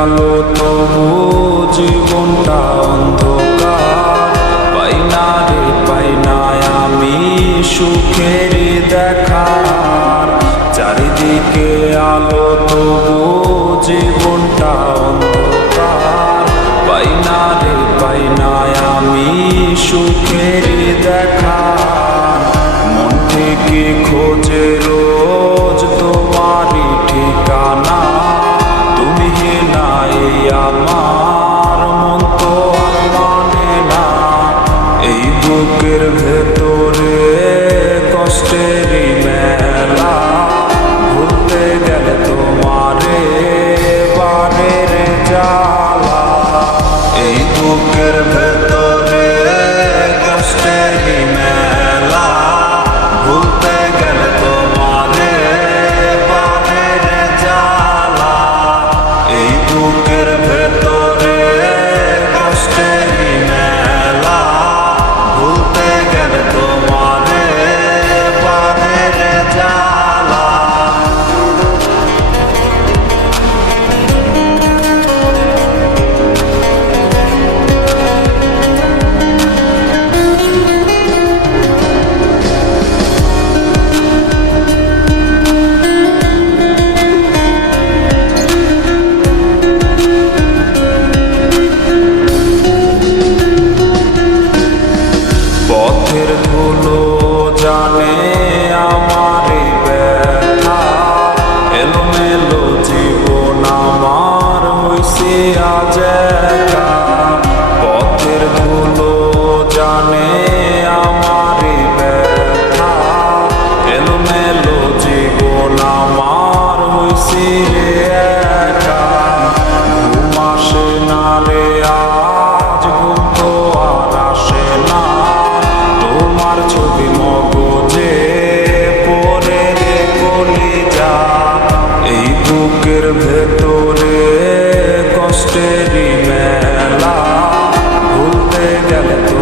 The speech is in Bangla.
আলো তবু জীবনটা অন্ধকার। পাই না রে পাই না আমি সুখের দেখার। চারিদিকে আলো তবু জীবনটা অন্ধকার। পাই না রে পাই না আমি সুখের দেখার। মন থেকে খোঁজে আমার মন তো আর মানে না। এই বুকের ভেতরে কষ্টেরই মেলা। ঘুরতে গেলে তোমারে বানের জ্বালা। এই বুকের ভেতরে কষ্টেরই মেলা ভুলতে গেলে